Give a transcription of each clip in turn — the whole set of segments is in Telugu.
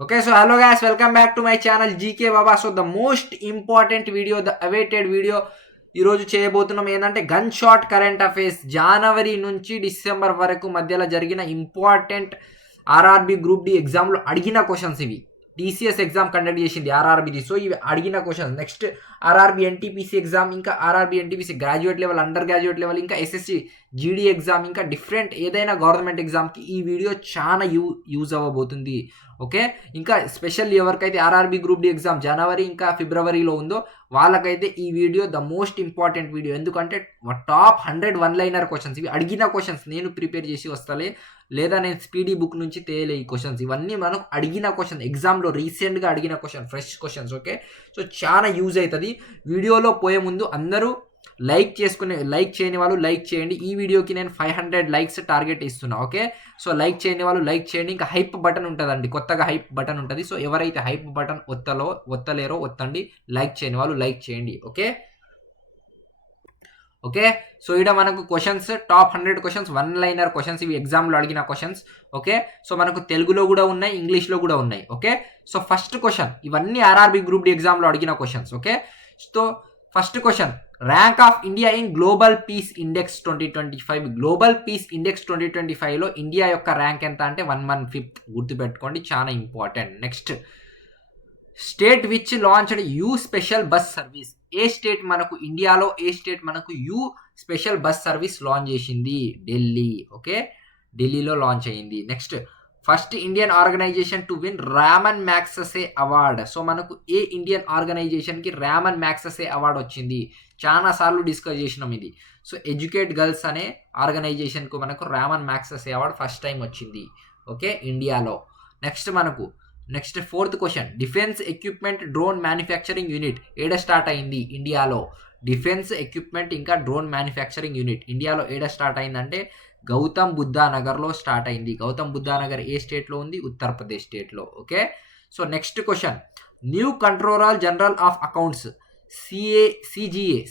Okay, so hello guys, welcome back to my channel GK Baba. So the most important video, the awaited video ఈరోజు చేయబోతున్నాం ఏంటంటే గన్ షాట్ కరెంట్ అఫైర్స్ జనవరి నుంచి డిసెంబర్ వరకు మధ్యలో జరిగిన ఇంపార్టెంట్ ఆర్ఆర్బి గ్రూప్ డి ఎగ్జామ్లో అడిగిన క్వశ్చన్స్ ఇవి. టీసీఎస్ ఎగ్జామ్ కండక్ట్ చేసింది ఆర్ఆర్బిది. సో ఇవి అడిగిన questions. Next RRB NTPC exam, ఇంకా RRB NTPC graduate level, under graduate level, ఇంకా ఎస్ఎస్సి జీడీ ఎగ్జామ్, ఇంకా డిఫరెంట్ ఏదైనా గవర్నమెంట్ ఎగ్జామ్కి ఈ వీడియో చాలా యూజ్ అవ్వబోతుంది. ఓకే, ఇంకా స్పెషల్ ఎవరికైతే ఆర్ఆర్బి గ్రూప్ డి ఎగ్జామ్ జనవరి ఇంకా ఫిబ్రవరిలో ఉందో వాళ్ళకైతే ఈ video the most important video. ఎందుకంటే టాప్ 100 వన్-లైనర్ క్వశ్చన్స్, ఇవి అడిగిన క్వశ్చన్స్. నేను ప్రిపేర్ చేసి వస్తలే, లేదా నేను స్పీడీ బుక్ నుంచి తేలే ఈ క్వశ్చన్స్. ఇవన్నీ మనకు అడిగిన క్వశ్చన్, ఎగ్జామ్లో రీసెంట్గా అడిగిన question, fresh questions. Okay, so చాలా యూజ్ అవుతుంది. వీడియోలో పోయే ముందు అందరూ లైక్ చేయని వాళ్ళు లైక్ చేయండి. ఈ వీడియోకి నేను 500 లైక్స్ టార్గెట్ ఇస్తున్నా. ఓకే, సో లైక్ చేయని వాళ్ళు లైక్ చేయండి. ఇంకా హైప్ బటన్ ఉంటుందండి, కొత్తగా హైప్ బటన్ ఉంటుంది. సో ఎవరైతే హైప్ బటన్ ఒత్తలేరో ఒత్తండి, లైక్ చేయని వాళ్ళు లైక్ చేయండి. ఓకే, సో ఇక్కడ మనకు questions, top 100 questions, one-liner questions. ఇవి ఎగ్జామ్లో అడిగిన క్వశ్చన్స్. ఓకే, సో మనకు తెలుగులో కూడా ఉన్నాయి, ఇంగ్లీష్లో కూడా ఉన్నాయి. ఓకే, సో ఫస్ట్ క్వశ్చన్, ఇవన్నీ ఆర్ఆర్బి గ్రూప్ డి ఎగ్జామ్లో అడిగిన questions. Okay, so first question, rank of India in global peace index 2025. Global peace index 2025లో ఇండియా యొక్క ర్యాంక్ ఎంత అంటే 115th. గుర్తుపెట్టుకోండి, చాలా important. Next, state which launched U special bus service. ఏ స్టేట్ మనకు ఇండియాలో, ఏ స్టేట్ మనకు U special bus service launch చేసింది? ఢిల్లీ. ఓకే, ఢిల్లీలో లాంచ్ అయ్యింది. Next, first Indian organisation to win Raman Magsaysay award. So మనకు ఏ ఇండియన్ ఆర్గనైజేషన్కి రామన్ మ్యాగ్సెసే అవార్డ్ వచ్చింది? చాలా సార్లు డిస్కస్ చేసినాం ఇది. సో ఎడ్యుకేట్ గర్ల్స్ అనే ఆర్గనైజేషన్కు మనకు Raman Magsaysay award first time వచ్చింది. ఓకే, ఇండియాలో. Next fourth question, defence equipment drone manufacturing unit ఏడ స్టార్ట్ అయింది? ఇండియాలో. డిఫెన్స్ ఎక్విప్మెంట్ ఇంకా డ్రోన్ మ్యానుఫ్యాక్చరింగ్ యూనిట్ ఇండియాలో ఏడ స్టార్ట్ అయిందంటే గౌతమ్ బుద్ధా నగర్లో స్టార్ట్ అయింది. గౌతమ్ బుద్ధా నగర్ ఏ స్టేట్లో ఉంది? ఉత్తరప్రదేశ్ స్టేట్లో. Okay, so next question, new controller general of accounts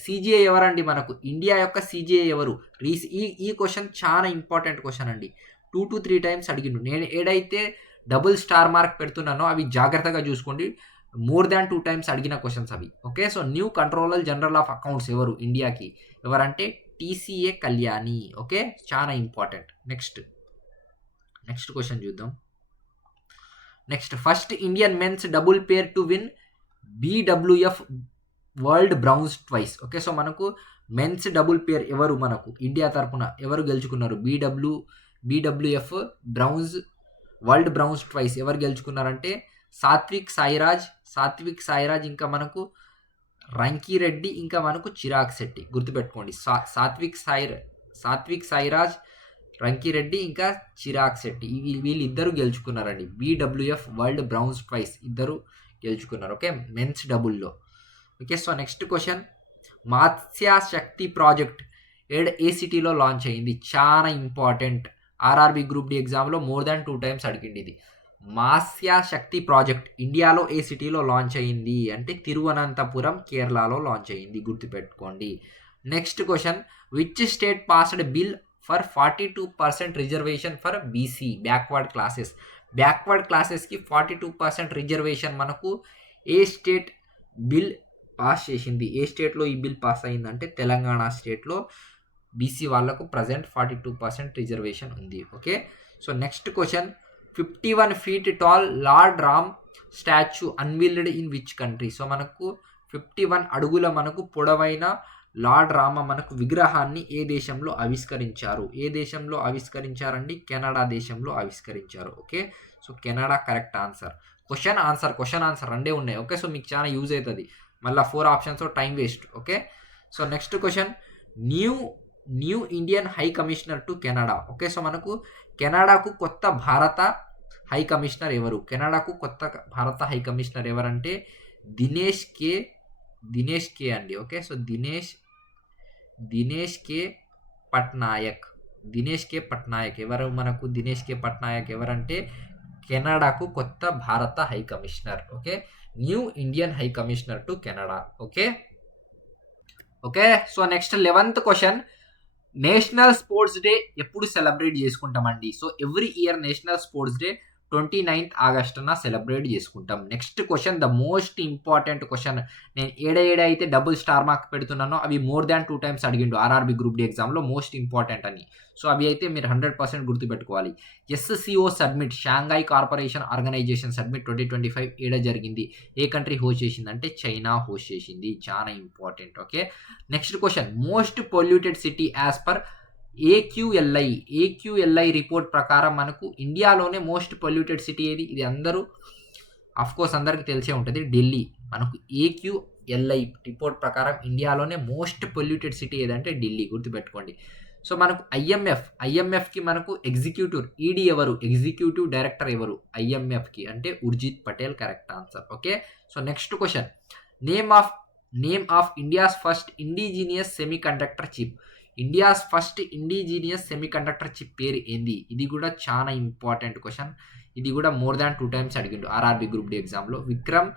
CGA ఎవరండి? మనకు ఇండియా యొక్క సిజిఏ ఎవరు? ఈ క్వశ్చన్ చాలా ఇంపార్టెంట్ క్వశ్చన్ అండి. 2 to 3 టైమ్స్ అడిగిండు. నేను ఏడైతే డబుల్ స్టార్ మార్క్ పెడుతున్నానో అవి జాగ్రత్తగా చూసుకోండి. మోర్ దాన్ 2 టైమ్స్ అడిగిన క్వశ్చన్స్ అవి. Okay, so new controller general of accounts ఎవరు ఇండియాకి? ఎవరంటే టీసీఏ కళ్యాణి. ఓకే, చాలా ఇంపార్టెంట్. నెక్స్ట్ క్వశ్చన్ చూద్దాం. Next, first Indian men's double pair to win BWF world bronze twice. Okay, so మనకు మెన్స్ డబుల్ పేర్ ఎవరు? మనకు ఇండియా తరపున ఎవరు గెలుచుకున్నారు? BWF bronze world bronze twice ఎవరు గెలుచుకున్నారంటే సాత్విక్ సాయిరాజ్, ఇంకా మనకు రంకిరెడ్డి, ఇంకా మనకు చిరాగ్ శెట్టి. గుర్తుపెట్టుకోండి, సాత్విక్ సాయిరాజ్, రంకిరెడ్డి, ఇంకా చిరాగ్ శెట్టి, వీళ్ళిద్దరు గెలుచుకున్నారండి. BWF వరల్డ్ బ్రౌన్స్ ట్వైస్ ఇద్దరు గెలుచుకున్నారు. ఓకే, మెన్స్ డబుల్లో. Okay, so next question, Matsya Shakti project ఏ సిటీలో లాంచ్ అయింది? చాలా ఇంపార్టెంట్. ఆర్ఆర్బి గ్రూప్ డి ఎగ్జామ్లో మోర్ దాన్ 2 టైమ్స్ అడిగింది ఇది. మత్స్య శక్తి ప్రాజెక్ట్ ఇండియాలో ఏ సిటీలో లాంచ్ అయింది అంటే తిరువనంతపురం, కేరళలో లాంచ్ అయింది. గుర్తుపెట్టుకోండి. Next question, which state passed bill for 42% reservation for BC backward క్లాసెస్కి 42% రిజర్వేషన్ మనకు ఏ స్టేట్ బిల్ పాస్ చేసింది? ఏ స్టేట్లో ఈ బిల్ పాస్ అయిందంటే తెలంగాణ స్టేట్లో బీసీ వాళ్ళకు ప్రజెంట్ 42% రిజర్వేషన్ ఉంది. Okay, so next question, 51 feet tall lord Ram statue unveiled in which country? So మనకు 51 అడుగుల మనకు పొడవైన లార్డ్ రామ మనకు విగ్రహాన్ని ఏ దేశంలో ఆవిష్కరించారండి? కెనడా దేశంలో ఆవిష్కరించారు. Okay, so Canada correct answer. Question answer రెండే ఉన్నాయి. ఓకే, సో మీకు చాలా యూజ్ అవుతుంది. మళ్ళీ 4 options time waste. Okay, so next question, new Indian high commissioner to Canada. Okay, so మనకు కెనడాకు కొత్త భారత హై కమిషనర్ ఎవరు? భారత హై కమిషనర్ ఎవరంటే దినేష్ కే అండి. Okay, so Dinesh K Patnaik ఎవరు? మనకు దినేష్ కే పట్నాయక్ ఎవరంటే కెనడాకు కొత్త భారత high commissioner. Okay, new Indian high commissioner to Canada. Okay, so next 11th క్వశ్చన్, నేషనల్ స్పోర్ట్స్ డే ఎప్పుడు సెలబ్రేట్ చేసుకుంటామండి? So every year national sports day 29th ఆగస్టున సెలబ్రేట్ చేసుకుంటాం. Next question, the most important question. నేను ఏడ అయితే డబుల్ స్టార్ మార్క్ పెడుతున్నానో అవి మోర్ దాన్ 2 టైమ్స్ అడిగిండు ఆర్ఆర్బి గ్రూప్ డి ఎగ్జామ్లో మోస్ట్ ఇంపార్టెంట్ అని. సో అవి అయితే మీరు 100% గుర్తుపెట్టుకోవాలి. SCO summit, Shanghai corporation organization summit 2025 ఏడ జరిగింది? ఏ కంట్రీ హోస్ట్ చేసింది అంటే చైనా హోస్ట్ చేసింది. చాలా important. Okay, next question, most polluted city as per AQLI report ప్రకారం మనకు ఇండియాలోనే మోస్ట్ పొల్యూటెడ్ సిటీ ఏది? ఇది అందరూ కోర్స్ అందరికీ తెలిసే ఉంటుంది, ఢిల్లీ. మనకు ఏక్యూఎల్ఐ రిపోర్ట్ ప్రకారం ఇండియాలోనే మోస్ట్ పొల్యూటెడ్ సిటీ ఏదంటే ఢిల్లీ, గుర్తుపెట్టుకోండి. సో మనకు ఐఎంఎఫ్కి మనకు ఎగ్జిక్యూటివ్ ఈడీ ఎవరు? ఎగ్జిక్యూటివ్ డైరెక్టర్ ఎవరు ఐఎంఎఫ్కి అంటే Urjit Patel, correct answer. Okay, so next question, name of India's first indigenous semi conductor chip. India's first indigenous semi conductor chip పేరు ఏంది? ఇది కూడా చాలా ఇంపార్టెంట్ క్వశ్చన్. ఇది కూడా మోర్ దాన్ 2 టైమ్స్ అడిగిండు ఆర్ఆర్బి గ్రూప్ డి ఎగ్జామ్లో. విక్రమ్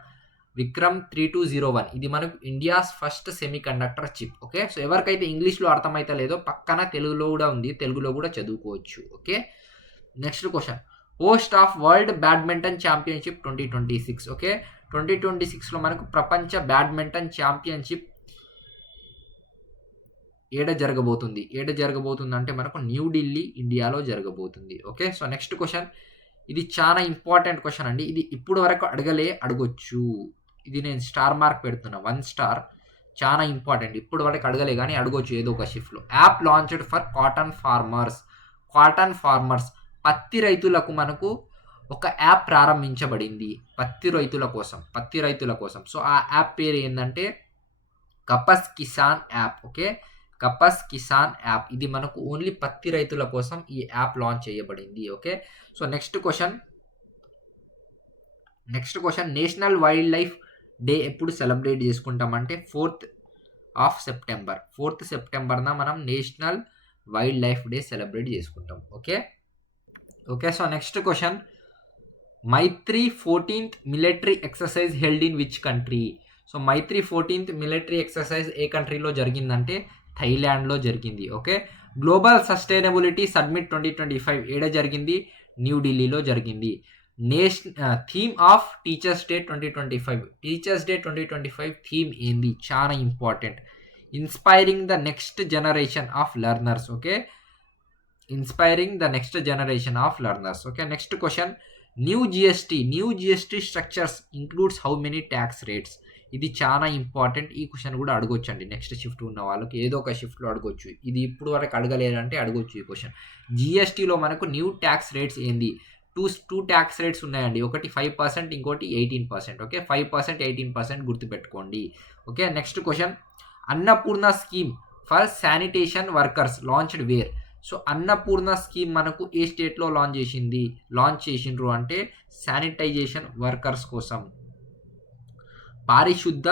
3201 ఇది మనకు India's first semi conductor chip. Okay, so ఎవరికైతే ఇంగ్లీష్లో అర్థమైతే లేదో పక్కన తెలుగులో కూడా ఉంది, తెలుగులో కూడా చదువుకోవచ్చు. Okay, next question, host of world badminton championship 2026. Okay, 2026లో మనకు ప్రపంచ బ్యాడ్మింటన్ ఛాంపియన్షిప్ ఏడ జరగబోతుంది అంటే మనకు న్యూఢిల్లీ, ఇండియాలో జరగబోతుంది. ఓకే, సో నెక్స్ట్ క్వశ్చన్, ఇది చాలా ఇంపార్టెంట్ క్వశ్చన్ అండి. ఇది ఇప్పుడు వరకు అడగొచ్చు. ఇది నేను స్టార్ మార్క్ పెడుతున్నా, 1 స్టార్. చాలా ఇంపార్టెంట్, ఇప్పుడు వరకు అడగలే కానీ అడగొచ్చు ఏదో ఒక షిఫ్ట్లో. App launched for cotton farmers పత్తి రైతులకు మనకు ఒక యాప్ ప్రారంభించబడింది పత్తి రైతుల కోసం. సో ఆ యాప్ పేరు ఏంటంటే Kapas Kisan app. Okay, Kapas Kisan app, ఇది మనకు ఓన్లీ పత్తి రైతుల కోసం ఈ యాప్ లాంచ్ చేయబడింది. Okay, so next question, national wildlife day ఎప్పుడు సెలబ్రేట్ చేసుకుంటామంటే 4th సెప్టెంబర్న మనం national wildlife day celebrate చేసుకుంటాం. Okay, so next question, Maitri 14th military exercise held in which country? So Maitri 14th military exercise ఏ కంట్రీలో జరిగిందంటే థైలాండ్లో జరిగింది. ఓకే, గ్లోబల్ సస్టైనబిలిటీ సమ్మిట్ 2025 ఏడ జరిగింది? న్యూఢిల్లీలో జరిగింది. Theme of teachers day 2025 theme ఏంది? చాలా important, inspiring the next generation of learners. Okay, okay, next question, new GST structures includes how many tax rates? ఇది చాలా ఇంపార్టెంట్, ఈ క్వశ్చన్ కూడా అడగొచ్చండి. నెక్స్ట్ షిఫ్ట్ ఉన్న వాళ్ళకి ఏదో ఒక షిఫ్ట్లో అడగొచ్చు. ఇది ఇప్పుడు వరకు అడగలేదంటే అడగొచ్చు ఈ క్వశ్చన్. జిఎస్టీలో మనకు న్యూ ట్యాక్స్ రేట్స్ ఏంది? టూ ట్యాక్స్ రేట్స్ ఉన్నాయండి, ఒకటి 5%, ఇంకోటి 18%. ఓకే, 5%, 18% గుర్తుపెట్టుకోండి. Okay, next question, Annapurna scheme for sanitation workers launched where? So Annapurna scheme మనకు ఏ స్టేట్లో లాంచ్ చేసిండ్రు అంటే శానిటైజేషన్ వర్కర్స్ కోసం, పారిశుద్ధ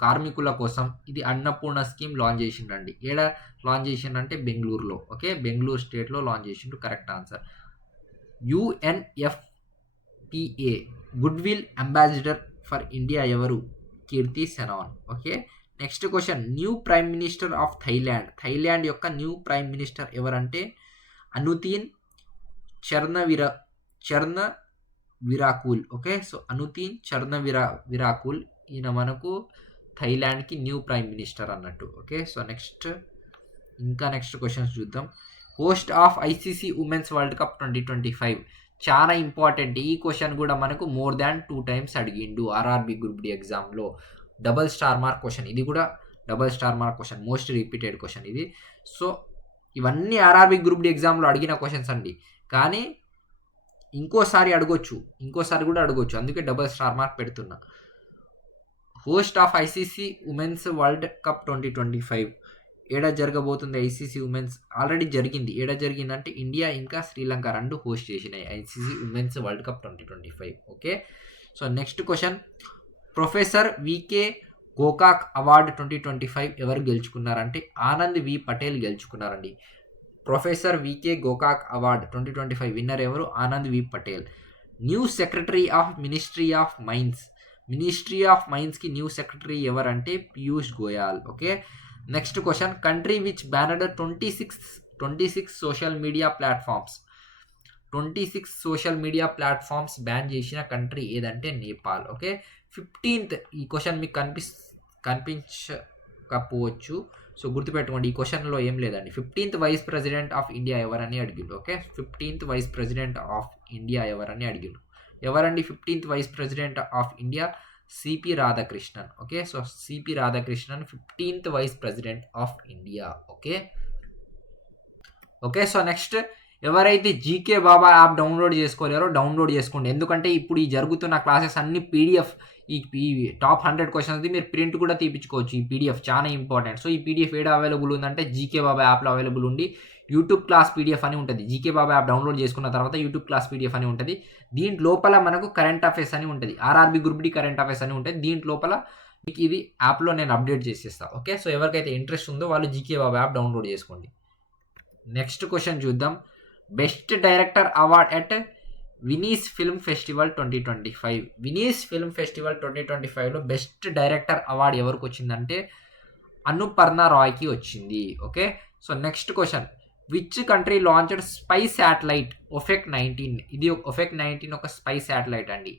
కార్మికుల కోసం ఇది అన్నపూర్ణ స్కీమ్ లాంచ్ చేసిండండి. ఏడ లాంచ్ చేసిండంటే బెంగళూరులో. ఓకే, బెంగళూరు స్టేట్లో లాంచ్ చేసిండు, correct answer. UNFPA goodwill ambassador for India ఎవరు? Kirti Sanon. Okay, next question, new prime minister of Thailand యొక్క న్యూ ప్రైమ్ మినిస్టర్ ఎవరంటే Anutin Charnvirakul. Okay, so Anutin Charnvirakul ఈయన మనకు థైలాండ్కి న్యూ ప్రైమ్ మినిస్టర్ అన్నట్టు. ఓకే, సో నెక్స్ట్ క్వశ్చన్స్ చూద్దాం. Host of ICC women's world cup 2025 చాలా ఇంపార్టెంట్. ఈ క్వశ్చన్ కూడా మనకు మోర్ దాన్ 2 టైమ్స్ అడిగిండు ఆర్ఆర్బి గ్రూప్ డి ఎగ్జామ్లో. డబల్ స్టార్ మార్క్ క్వశ్చన్, ఇది కూడా double star mark question, most repeated question ఇది. సో ఇవన్నీ ఆర్ఆర్బి గ్రూప్ డి ఎగ్జామ్లో అడిగిన క్వశ్చన్స్ అండి, కానీ ఇంకోసారి కూడా అడగొచ్చు, అందుకే డబల్ స్టార్ మార్క్ పెడుతున్నా. Host of ICC women's world cup 2025 ఏడా జరగబోతుంది? ఐసీసీ ఉమెన్స్ ఆల్రెడీ జరిగింది. ఏడా జరిగిందంటే ఇండియా ఇంకా శ్రీలంక 2 హోస్ట్ చేసినాయి ICC women's world cup 2025. Okay, so next question, professor VK Gokak award 2025 ఎవరు గెలుచుకున్నారంటే ఆనంద్ వి పటేల్ గెలుచుకున్నారండి. Professor VK Gokak award 2025 winner ఎవరు? Anand V Patel. New secretary of ministry of మైన్స్కి న్యూ సెక్రటరీ ఎవరంటే Piyush Goyal. Okay, next question, country which banned 26 social media platforms. 26 social media platforms ban చేసిన కంట్రీ ఏదంటే నేపాల్. ఓకే, 15th ఈ క్వశ్చన్ మీకు కనిపించకపోవచ్చు. సో గుర్తుపెట్టుకోండి, ఈ క్వశ్చన్లో ఏం లేదండి. 15th vice president of India ఎవరని అడిగిండు. Okay, 15th vice president of India ఎవరని అడిగిండు. ఎవరండి 15th vice president of India? CP Radhakrishnan. Okay, so CP Radhakrishnan 15th vice president of India. Okay okay, so next ఎవరైతే జీకే బాబా యాప్ డౌన్లోడ్ చేసుకోలేరో డౌన్లోడ్ చేసుకోండి. ఎందుకంటే ఇప్పుడు ఈ జరుగుతున్న క్లాసెస్ అన్ని పీడిఎఫ్, ఈ టాప్ 100 క్వశ్చన్స్ది మీరు ప్రింట్ కూడా తీపించుకోవచ్చు. ఈ పీడిఎఫ్ చాలా ఇంపార్టెంట్. సో ఈ పీడిఎఫ్ ఏడ అవైలబుల్ ఉందంటే జీకే బాబా యాప్లో అవైలబుల్ ఉండి యూట్యూబ్ క్లాస్ పీడిఎఫ్ అని ఉంటుంది. జీకే బాబా యాప్ డౌన్లోడ్ చేసుకున్న తర్వాత యూట్యూబ్ క్లాస్ పీడిఎఫ్ అని ఉంటుంది. దీంట్ లోపల మనకు కరెంట్ అఫైర్స్ అని ఉంటుంది, RRB group D current affairs అని ఉంటుంది. దీంట్ లోపల మీకు ఇది యాప్లో నేను అప్డేట్ చేసేస్తాను. ఓకే, సో ఎవరికైతే ఇంట్రెస్ట్ ఉందో వాళ్ళు జీకే బాబా యాప్ డౌన్లోడ్ చేసుకోండి. నెక్స్ట్ క్వశ్చన్ చూద్దాం. Best director award at Venice film festival 2025. Venice film festival 2025లో బెస్ట్ డైరెక్టర్ అవార్డు ఎవరికి వచ్చిందంటే అనుపర్ణ రాయ్కి వచ్చింది. Okay, so next question. Which country launched spy satellite Ofek 19? ఇది ఒఫెక్ 19 ఒక స్పై శాటిలైట్ అండి.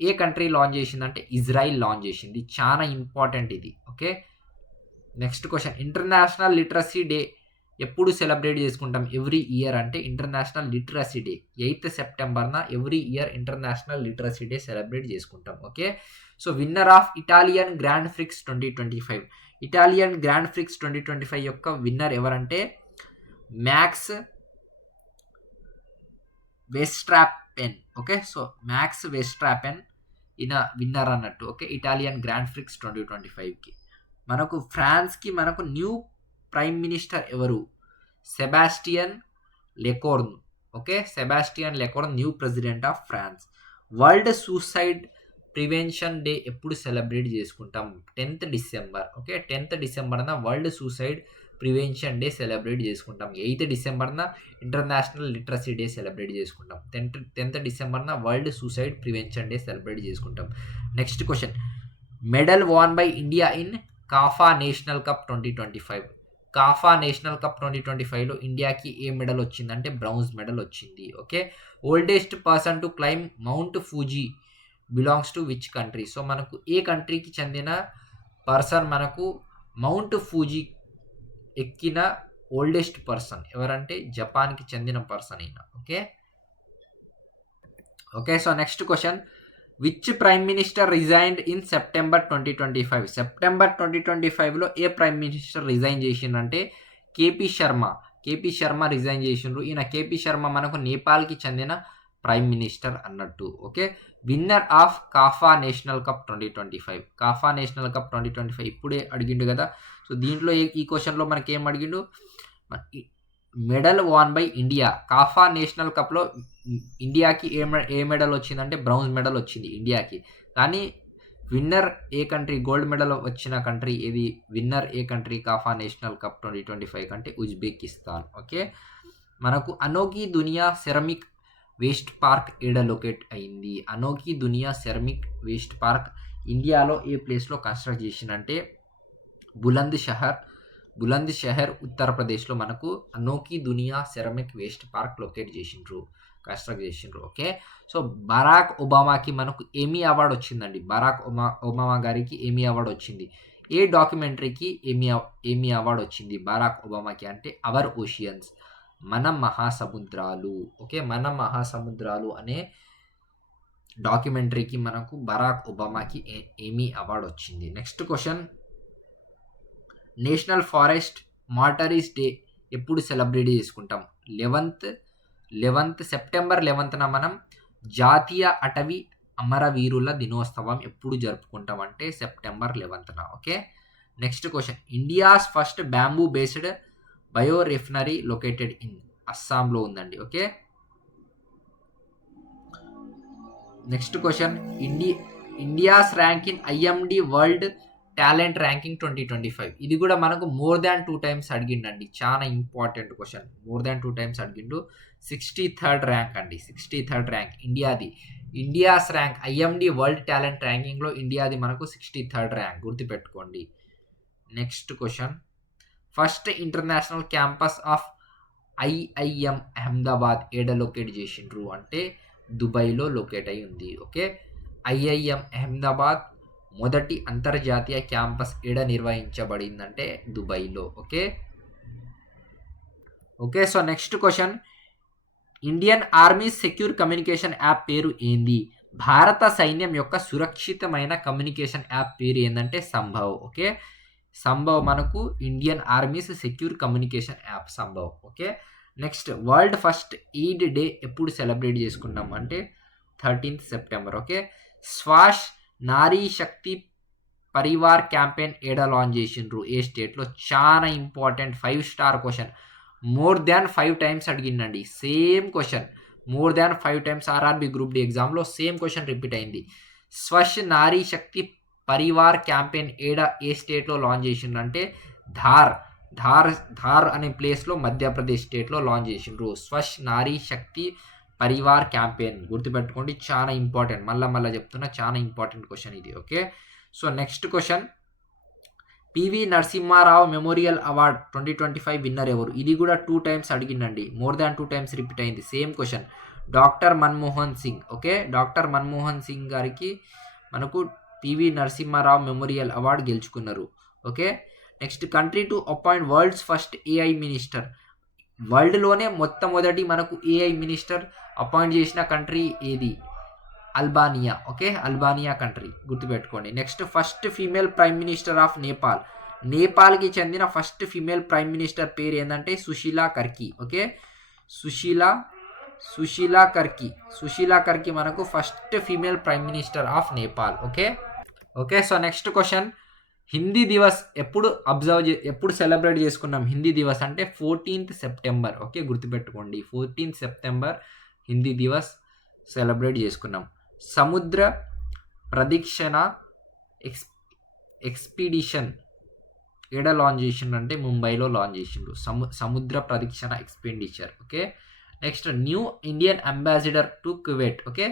ఏ కంట్రీ లాంచ్ చేసిందంటే ఇజ్రాయిల్ లాంచ్ చేసింది. చాలా ఇంపార్టెంట్ ఇది. Okay, next question. International literacy day ఎప్పుడు సెలబ్రేట్ చేసుకుంటాం ఎవ్రీ ఇయర్ అంటే ఇంటర్నేషనల్ లిటరసీ డే 8th సెప్టెంబర్న every year international literacy day celebrate చేసుకుంటాం. Okay, so winner of Italian grand prix 2025. Italian grand prix 2025 యొక్క విన్నర్ ఎవరంటే Max Verstappen. Okay, so Max Verstappen ఈయన విన్నర్ అన్నట్టు. ఓకే, ఇటాలియన్ గ్రాండ్ ప్రిక్స్ 2025కి. మనకు ఫ్రాన్స్కి మనకు న్యూ ప్రైమ్ మినిస్టర్ ఎవరు? Sebastian Lecornu. Okay, Sebastian Lecornu new president of France. World suicide prevention day ఎప్పుడు సెలబ్రేట్ చేసుకుంటాం? 10th December. ఓకే, 10th డిసెంబర్న world suicide prevention day celebrate చేసుకుంటాం. 8th డిసెంబర్న ఇంటర్నేషనల్ లిటరసీ డే సెలబ్రేట్ చేసుకుంటాం. 10th డిసెంబర్న world suicide prevention day celebrate చేసుకుంటాం. Next question. Medal won by India in CAFA national cup 2025. CAFA national cup 2025లో ఇండియాకి ఏ మెడల్ వచ్చిందంటే బ్రౌన్స్ మెడల్ వచ్చింది. Okay, oldest person to climb Mount Fuji belongs to which country? So మనకు ఏ కంట్రీకి చెందిన పర్సన్ మనకు మౌంట్ ఫూజీ ఎక్కిన ఓల్డెస్ట్ పర్సన్ ఎవరంటే జపాన్కి చెందిన పర్సన్ అయినా. Okay okay, so next question. Which prime minister resigned in September 2025? September 2025లో ఏ ప్రైమ్ మినిస్టర్ రిజైన్ చేసిండ్రంటే కేపీ శర్మ రిజైన్ చేసిండ్రు. ఈయన కేపీ శర్మ మనకు నేపాల్కి చెందిన ప్రైమ్ మినిస్టర్ అన్నట్టు. Okay, winner of CAFA national cup 2025. CAFA national cup 2025 ఇప్పుడే అడిగిండు కదా. సో దీంట్లో ఈ క్వశ్చన్లో మనకి ఏం అడిగిండు? Medal won by India. CAFA national కప్లో ఇండియాకి ఏ మెడల్ వచ్చిందంటే బ్రౌన్స్ మెడల్ వచ్చింది ఇండియాకి. కానీ విన్నర్ ఏ కంట్రీ, గోల్డ్ మెడల్ వచ్చిన కంట్రీ ఏది? విన్నర్ ఏ కంట్రీ కాఫా నేషనల్ కప్ 2025 కంటే ఉజ్బెకిస్తాన్. ఓకే, మనకు Anokhi Duniya ceramic waste park ఏడ లొకేట్ అయింది? Anokhi Duniya ceramic waste park ఇండియాలో ఏ ప్లేస్లో కన్స్ట్రక్ట్ చేసిందంటే బులంద్ షహర్ ఉత్తరప్రదేశ్లో మనకు Anokhi Duniya ceramic waste park construct చేసిండ్రు. ఓకే, సో బరాక్ ఒబామాకి మనకు ఏమీ అవార్డు వచ్చిందండి. బరాక్ ఒబామా గారికి ఏమీ అవార్డు వచ్చింది. ఏ డాక్యుమెంటరీకి ఏమీ అవార్డు వచ్చింది బరాక్ ఒబామాకి అంటే అవర్ ఓషియన్స్, మన మహాసముద్రాలు. ఓకే, మన మహాసముద్రాలు అనే డాక్యుమెంటరీకి మనకు బరాక్ ఒబామాకి ఏమీ అవార్డు వచ్చింది. Next question. National forest martyrs day ఎప్పుడు సెలబ్రేట్ చేసుకుంటాం? 11th సెప్టెంబర్ 11న మనం జాతీయ అటవీ అమరవీరుల దినోత్సవం ఎప్పుడు జరుపుకుంటాం అంటే సెప్టెంబర్ 11న. Okay, next question. India's first bamboo based bio refinery located in అస్సాంలో ఉందండి. Okay, next question. India's rank in IMD world talent ranking 2025. ఇది కూడా మనకు మోర్ దాన్ 2 times అడిగిండండి. చాలా important question. More than 2 times అడిగిండు. 63rd ర్యాంక్ అండి. 63rd ర్యాంక్ ఇండియాది. India's rank IMD world talent ర్యాంకింగ్లో ఇండియాది మనకు 63rd ర్యాంక్, గుర్తుపెట్టుకోండి. Next question. First international campus of IIM Ahmedabad ఏడ లొకేట్ చేసిండ్రు అంటే దుబాయ్లో లొకేట్ అయి ఉంది. ఓకే, ఐఐఎం అహ్మదాబాద్ మొదటి అంతర్జాతీయ క్యాంపస్ ఏడ నిర్వహించబడిందంటే దుబాయ్లో. Okay okay so next question, Indian army secure communication app పేరు ఏంది? భారత సైన్యం యొక్క సురక్షితమైన కమ్యూనికేషన్ యాప్ పేరు ఏంటంటే సంభవ్. ఓకే, సంభవ్ మనకు Indian army's secure communication app Sambhav. Okay, next world first aid day ఎప్పుడు సెలబ్రేట్ చేసుకున్నాం అంటే 13th September. Okay, Swasth Nari Shakti Parivar campaign ఏడ లాంచ్ చేసిండ్రు? ఏ స్టేట్లో? చాలా important 5 star question. More than 5 times అడిగిందండి same question. More than 5 times RRB group D ఎగ్జామ్లో సేమ్ క్వశ్చన్ రిపీట్ అయింది. స్వచ్ఛ నారీ శక్తి పరివార్ క్యాంపెయిన్ ఏ స్టేట్లో లాంచ్ చేసిండ్రంటే ధార్ అనే ప్లేస్లో మధ్యప్రదేశ్ స్టేట్లో లాంచ్ చేసిండ్రు. స్వచ్ఛ నారీ శక్తి పరివార్ క్యాంపెయిన్ గుర్తుపెట్టుకోండి, చాలా ఇంపార్టెంట్. మళ్ళీ చెప్తున్నా, చాలా ఇంపార్టెంట్ క్వశ్చన్ ఇది. Okay, so next question, PV Narasimha Rao memorial award 2025 winner ఎవరు? ఇది కూడా 2 టైమ్స్ అడిగిందండి, మోర్ దాన్ 2 టైమ్స్ రిపీట్ అయింది same question. Doctor Manmohan Singh. Okay, doctor Manmohan Singh గారికి మనకు పివి నరసింహారావు మెమోరియల్ అవార్డు గెలుచుకున్నారు. Okay, next country to appoint world's first AI minister. వరల్డ్లోనే మొట్టమొదటి మనకు ఏఐ మినిస్టర్ అపాయింట్ చేసిన కంట్రీ ఏది? అల్బానియా. ఓకే, అల్బానియా కంట్రీ గుర్తుపెట్టుకోండి. Next first female prime minister of Nepal. నేపాల్కి చెందిన ఫస్ట్ ఫీమేల్ ప్రైమ్ మినిస్టర్ పేరు ఏంటంటే సుశీలా కర్కి. ఓకే, సుశీలా కర్కి మనకు first female prime minister of Nepal. Okay okay so next question, Hindi Diwas ఎప్పుడు సెలబ్రేట్ చేసుకున్నాం? హిందీ దివస్ అంటే 14th సెప్టెంబర్. ఓకే, గుర్తుపెట్టుకోండి 14th September Hindi Divas celebrate చేసుకున్నాం. సముద్ర ప్రదక్షిణ ఎక్స్పీడిషన్ ఏడ లాంచ్ చేసిండు అంటే ముంబైలో లాంచ్ చేసిండు. Samudra Pradakshina expenditure. Okay, next new Indian ambassador to Kuwait. Okay,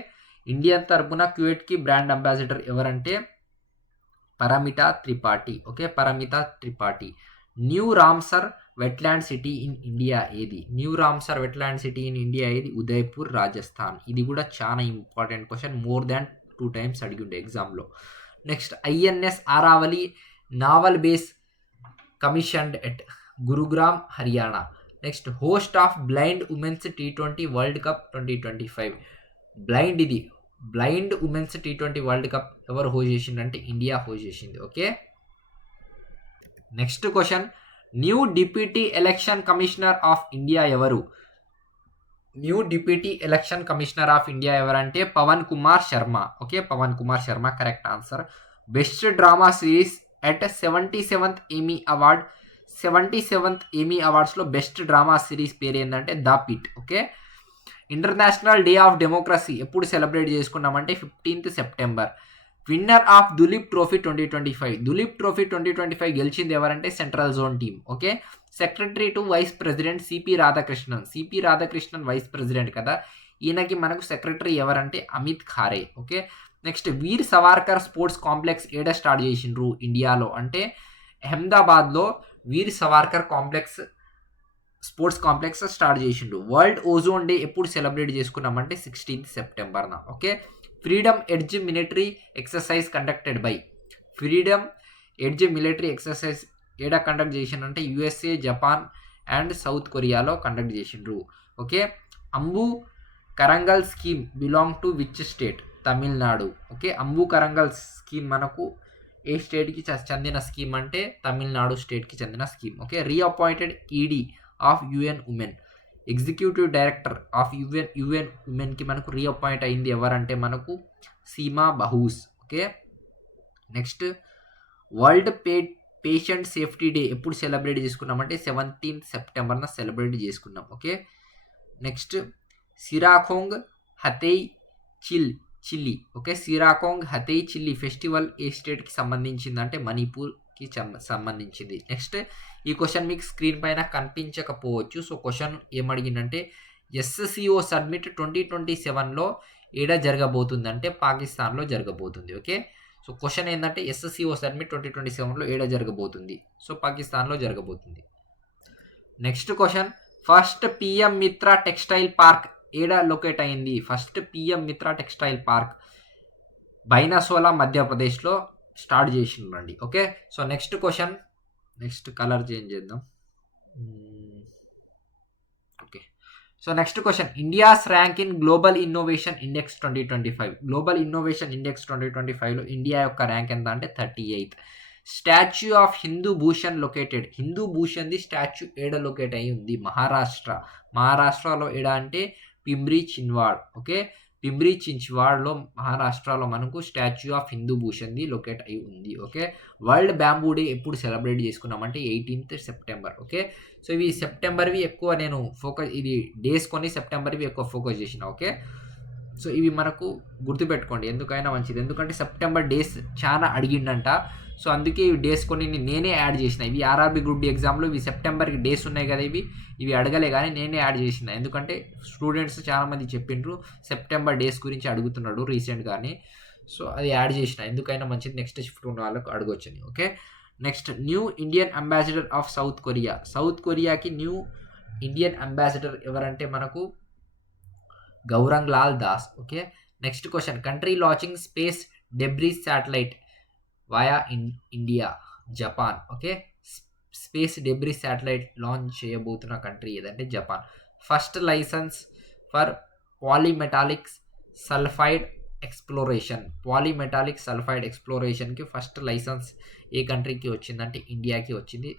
Indian తరపున కువైట్కి బ్రాండ్ అంబాసిడర్ ఎవరంటే Paramita Tripathi. Okay, Paramita Tripathi. New Ramsar wetland city in India ఏది? New Ramsar wetland city in India ఏది? ఉదయ్పూర్, రాజస్థాన్. ఇది కూడా చాలా important question, more than 2 times అడిగిండే ఎగ్జామ్లో. Next INS Aravali naval base commissioned at Gurugram, Haryana. Next host of blind women's T20 world cup 2025. Blind women's T20 world cup ఎవరు హోస్ట్ చేసిందంటే ఇండియా హోస్ట్ చేసింది. Okay, next question, new deputy election commissioner of India ఎవరు? New deputy election commissioner of India ఎవరంటే Pavan Kumar Sharma. Okay, Pavan Kumar Sharma correct answer. Best drama series at 77th ఏమీ అవార్డ్. 77th ఏమీ అవార్డ్స్లో బెస్ట్ డ్రామా సిరీస్ పేరు ఏంటంటే the pit. Okay, international day of democracy ఎప్పుడు సెలబ్రేట్ చేసుకున్నామంటే 15th September. Winner of Duleep trophy 2025. Duleep trophy 2025 గెలిచింది ఎవరంటే central zone team. Okay, secretary to vice president CP Radhakrishnan vice president కదా, ఈయనకి మనకు సెక్రటరీ ఎవరంటే Amit Khare. Okay, next Veer Savarkar sports complex ఏడ స్టార్ట్ చేసిండ్రు ఇండియాలో అంటే అహ్మదాబాద్లో Veer Savarkar sports complex start చేసిండు. వరల్డ్ ఓజోన్ డే ఎప్పుడు సెలబ్రేట్ చేసుకున్నామంటే 16th సెప్టెంబర్న. Okay, freedom edge military exercise conducted by. Freedom edge military exercise ఏడా కండక్ట్ చేసిండంటే USA, జపాన్ అండ్ సౌత్ కొరియాలో కండక్ట్ చేసిండ్రు. Okay, Anbu Karangal scheme belong to which state? Tamil Nadu. Okay, Anbu Karangal scheme మనకు ఏ స్టేట్కి చెందిన స్కీమ్ అంటే తమిళనాడు స్టేట్కి చెందిన scheme. Okay, reappointed ED of UN women. Executive director of UN ఉమెన్కి మనకు రీఅపాయింట్ అయింది ఎవరంటే మనకు Sima Bahous. Okay, next world patient safety day ఎప్పుడు సెలబ్రేట్ చేసుకున్నామంటే 17th సెప్టెంబర్న సెలబ్రేట్ చేసుకున్నాం. Okay, next Sirarakhong Hathei chilli. Okay, Sirarakhong Hathei chilli festival ఏ స్టేట్కి సంబంధించిందంటే మణిపూర్కి సంబంధించింది. నెక్స్ట్ ఈ క్వశ్చన్ మీకు స్క్రీన్ పైన కనిపించకపోవచ్చు. సో క్వశ్చన్ ఏమడిగిందంటే SCO సబ్మిట్ 2027లో ఏడా జరగబోతుందంటే పాకిస్తాన్లో జరగబోతుంది. ఓకే, సో క్వశ్చన్ ఏంటంటే SCO సబ్మిట్ 2027లో ఏడా జరగబోతుంది? సో పాకిస్తాన్లో జరగబోతుంది. Next question, first PM Mitra textile park ఏడ లొకేట్ అయింది? First PM Mitra textile park Bhainsola మధ్యప్రదేశ్లో స్టార్ట్ చేసిండ్రండి. Okay, so next question, next colour change చేద్దాం. Okay, so next question, India's rank in global innovation index 2025. Global innovation index 2025లో ఇండియా యొక్క ర్యాంక్ ఎంత అంటే 38th. Statue of Hindu Bhushan located, Hindu భూషణ్ది స్టాచ్యూ ఏడ లొకేట్ అయి ఉంది? మహారాష్ట్ర. మహారాష్ట్రలో ఏడ అంటే పిమ్రీ చిన్వాడ్. ఓకే, పిమ్రీ చించ్వాడ్లో మహారాష్ట్రలో మనకు స్టాచ్యూ ఆఫ్ హిందూ భూషణ్ది లొకేట్ అయి ఉంది. ఓకే, వరల్డ్ బ్యాంబూ డే ఎప్పుడు సెలబ్రేట్ చేసుకున్నామంటే 18th సెప్టెంబర్. ఓకే, సో ఇవి సెప్టెంబర్వి ఎక్కువ నేను ఫోకస్, ఇది డేస్ కొన్ని సెప్టెంబర్వి ఎక్కువ ఫోకస్ చేసిన. ఓకే, సో ఇవి మనకు గుర్తుపెట్టుకోండి, ఎందుకైనా మంచిది, ఎందుకంటే సెప్టెంబర్ డేస్ చాలా అడిగిండంట. సో అందుకే ఇవి డేస్ కొన్ని నేనే యాడ్ చేసిన. ఇవి ఆర్ఆర్బీ గ్రూప్ డి ఎగ్జామ్లో ఇవి సెప్టెంబర్కి డేస్ ఉన్నాయి కదా, ఇవి అడగలే కానీ నేనే యాడ్ చేసిన. ఎందుకంటే స్టూడెంట్స్ చాలామంది చెప్పిండ్రు సెప్టెంబర్ డేస్ గురించి అడుగుతున్నాడు రీసెంట్గానే, సో అది యాడ్ చేసిన, ఎందుకైనా మంచిది, నెక్స్ట్ షిఫ్ట్ ఉన్న వాళ్ళకు అడగొచ్చని. Okay, next new Indian ambassador of south కొరియా. సౌత్ కొరియాకి న్యూ ఇండియన్ అంబాసిడర్ ఎవరంటే మనకు Gourang Lal Das. Okay, next question, country launching space debris satellite via India, Japan. Okay, space debris satellite launch చేయబోతున్న కంట్రీ ఏదంటే Japan. First licence for polymetallic sulphide exploration, polymetallic sulphide ఎక్స్ప్లోరేషన్కి ఫస్ట్ లైసెన్స్ ఏ కంట్రీకి వచ్చిందంటే ఇండియాకి వచ్చింది.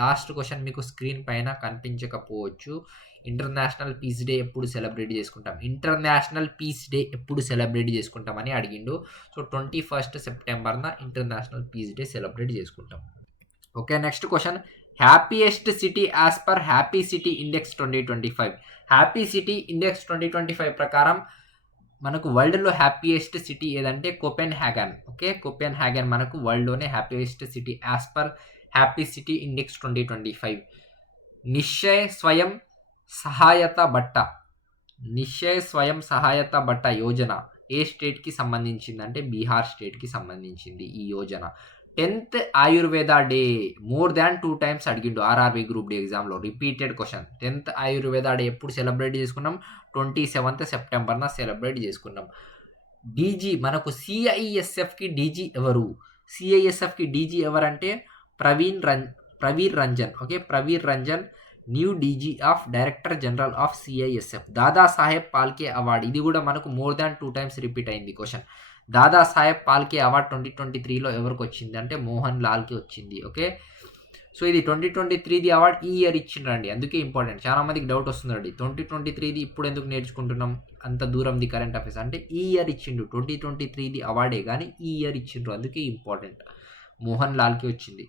లాస్ట్ క్వశ్చన్ మీకు స్క్రీన్ పైన కనిపించకపోవచ్చు, ఇంటర్నేషనల్ పీస్ డే ఎప్పుడు సెలబ్రేట్ చేసుకుంటాం? ఇంటర్నేషనల్ పీస్ డే ఎప్పుడు సెలబ్రేట్ చేసుకుంటామని అడిగిండు. సో 21st సెప్టెంబర్న ఇంటర్నేషనల్ పీస్ డే సెలబ్రేట్ చేసుకుంటాం. Okay, next question, happiest city as per happy city index 2025. Happy city index 2025 ప్రకారం మనకు వరల్డ్లో హ్యాపీయెస్ట్ సిటీ ఏదంటే Copenhagen. Okay, Copenhagen మనకు వరల్డ్లోనే happiest city as per happy city index 2025. Nischay Swayam Sahayata బట్ట, నిశ్చయ్ స్వయం సహాయత బట్ట యోజన ఏ స్టేట్కి సంబంధించిందంటే బీహార్ స్టేట్కి సంబంధించింది ఈ Yojana. 10th Ayurveda day more than 2 times అడిగిండు ఆర్ఆర్బీ గ్రూప్ డి ఎగ్జామ్లో, repeated question. 10th Ayurveda day ఎప్పుడు సెలబ్రేట్ చేసుకున్నాం? 27th సెప్టెంబర్న సెలబ్రేట్ చేసుకున్నాం. డీజీ మనకు సిఐఎస్ఎఫ్కి డీజీ ఎవరు? సిఐఎస్ఎఫ్కి డీజీ ఎవరంటే Praveer Ranjan. Okay, Praveer Ranjan new DG of director general of CISF. Dadasaheb Phalke award, ఇది కూడా మనకు మోర్ దాన్ 2 times రిపీట్ అయింది క్వశ్చన్. దాదాసాహెబ్ పాల్కే అవార్డు 2023లో ఎవరికి వచ్చింది అంటే మోహన్ లాల్కి వచ్చింది. ఓకే, సో ఇది 2023ది అవార్డు ఈ ఇయర్ ఇచ్చిండ్రండి, అందుకే ఇంపార్టెంట్. చాలా మందికి డౌట్ వస్తుందండి 2023ది ఇప్పుడు ఎందుకు నేర్చుకుంటున్నాం అంత దూరంది కరెంట్ అఫేర్స్ అంటే, ఈ ఇయర్ ఇచ్చిండు 2023ది అవార్డే కానీ ఈ ఇయర్ ఇచ్చిండ్రు, అందుకే ఇంపార్టెంట్. మోహన్ లాల్కి వచ్చింది.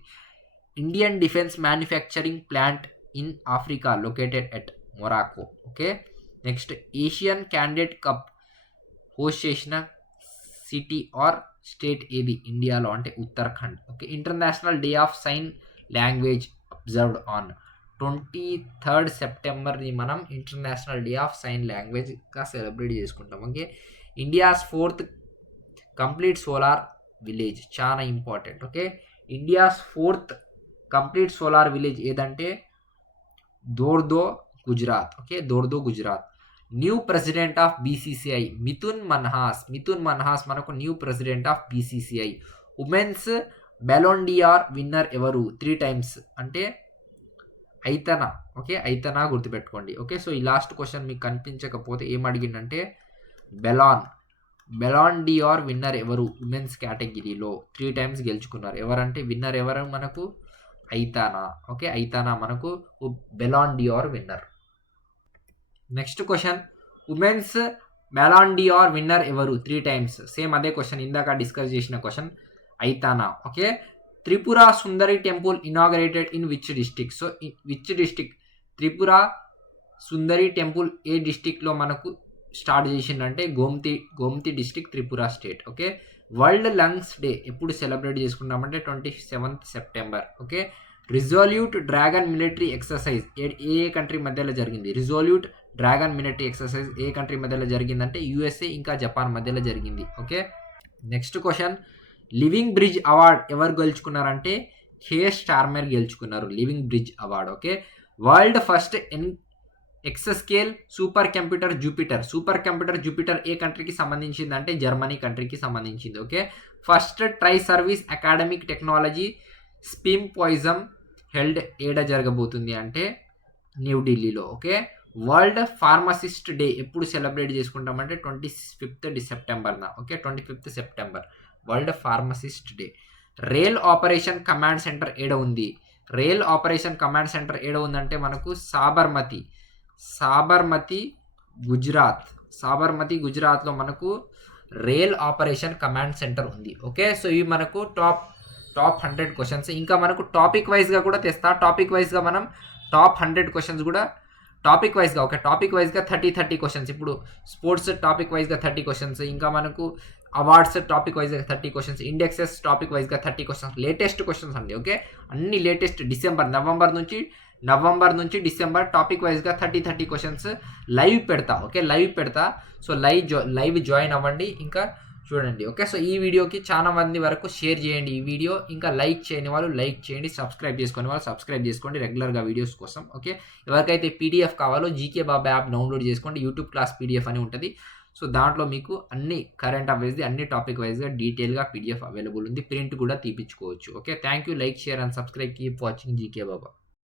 Indian defence manufacturing plant in Africa located at Morocco. Okay, next Asian candidate cup host చేసిన సిటీ ఆర్ స్టేట్ ఏది ఇండియాలో అంటే Uttarakhand. Okay, international day of sign language observed on 23rd సెప్టెంబర్ని మనం ఇంటర్నేషనల్ డే ఆఫ్ సైన్ లాంగ్వేజ్గా సెలబ్రేట్ చేసుకుంటాం. Okay, India's 4th complete solar village చాలా important. Okay, India's 4th complete solar village ఏదంటే Dhordo Gujarat. Okay, Dhordo Gujarat. New president of BCCI Mithun Manhas. Mithun Manhas మనకు new president of BCCI. Women's Ballon d'Or winner ఎవరు? 3 times అంటే ఐతనా. ఓకే, ఐతనా గుర్తుపెట్టుకోండి. ఓకే, సో ఈ లాస్ట్ క్వశ్చన్ మీకు కనిపించకపోతే ఏం అడిగిందంటే బెలాండియార్ విన్నర్ ఎవరు? ఉమెన్స్ కేటగిరీలో 3 times గెలుచుకున్నారు. ఎవరంటే విన్నర్ ఎవరు మనకు? ఐతానా. ఓకే, ఐతానా మనకు Ballon d'Or winner. Next question, women's Ballon d'Or winner ఎవరు? 3 times. సేమ్ అదే క్వశ్చన్ ఇందాక డిస్కస్ చేసిన question, Aitana. Okay, Tripura Sundari temple inaugurated in which district? So which district? Tripura Sundari temple ఏ డిస్ట్రిక్ట్లో మనకు స్టార్ట్ చేసిందంటే Gomati district, Tripura state. Okay, world lungs day ఎప్పుడు సెలబ్రేట్ చేసుకుంటామంటే 27th September. Okay, resolute dragon military exercise ఏ కంట్రీ మధ్యలో జరిగింది? రిజాల్యూట్ డ్రాగన్ మిలిటరీ ఎక్సర్సైజ్ ఏ కంట్రీ మధ్యలో జరిగిందంటే యుఎస్ఏ ఇంకా జపాన్ మధ్యలో జరిగింది. Okay, next question, living bridge award ఎవరు గెలుచుకున్నారంటే కేఎస్ స్టార్మర్ గెలుచుకున్నారు living bridge award. Okay, world first exascale super computer Jupiter ఏ కంట్రీకి సంబంధించింది అంటే జర్మనీ కంట్రీకి సంబంధించింది. Okay, first tri service academic technology symposium held ఏడ జరగబోతుంది అంటే న్యూఢిల్లీలో. ఓకే, వరల్డ్ ఫార్మసిస్ట్ డే ఎప్పుడు సెలబ్రేట్ చేసుకుంటామంటే 25th సెప్టెంబర్న. Okay, 25th September world pharmacist day. Rail operation command centre ఏడ ఉంది? రైల్ ఆపరేషన్ కమాండ్ సెంటర్ ఏడ ఉందంటే మనకు సాబర్మతి గుజరాత్లో మనకు రైల్ ఆపరేషన్ కమాండ్ సెంటర్ ఉంది. ఓకే, సో ఇవి మనకు టాప్ 100 క్వశ్చన్స్. ఇంకా మనకు టాపిక్ వైజ్గా కూడా తెస్తా. టాపిక్ వైజ్గా మనం టాప్ 100 క్వశ్చన్స్ కూడా టాపిక్ వైజ్గా, ఓకే, టాపిక్ వైజ్గా 30 క్వశ్చన్స్. ఇప్పుడు స్పోర్ట్స్ టాపిక్ వైజ్గా 30 క్వశ్చన్స్, ఇంకా మనకు అవార్డ్స్ టాపిక్ వైజ్గా 30 క్వశ్చన్స్, ఇండెక్సెస్ టాపిక్ వైజ్గా 30 క్వశ్చన్స్, లేటెస్ట్ క్వశ్చన్స్ అండి. ఓకే, అన్ని లేటెస్ట్ నవంబర్ నుంచి డిసెంబర్ టాపిక్ వైజ్గా 30 క్వశ్చన్స్ లైవ్ పెడతా. ఓకే, లైవ్ పెడతా. సో లైవ్ జాయిన్ అవ్వండి, ఇంకా చూడండి. ఓకే, సో ఈ వీడియోకి చాలా మంది వరకు షేర్ చేయండి ఈ వీడియో. ఇంకా లైక్ చేయని వాళ్ళు లైక్ చేయండి, సబ్స్క్రైబ్ చేసుకునే వాళ్ళు సబ్స్క్రైబ్ చేసుకోండి రెగ్యులర్గా వీడియోస్ కోసం. ఓకే, ఎవరికైతే పీడిఎఫ్ కావాలో జీకే బాబా యాప్ డౌన్లోడ్ చేసుకోండి. యూట్యూబ్ క్లాస్ పీడిఎఫ్ అని ఉంటుంది. సో దాంట్లో మీకు అన్ని కరెంట్ అఫైర్స్ది అన్ని టాపిక్ వైజ్గా డీటెయిల్గా పీడిఎఫ్ అవైలబుల్ ఉంది. ప్రింట్ కూడా తీపించుకోవచ్చు. Okay, thank you. Like share and subscribe. Keep watching GK Baba.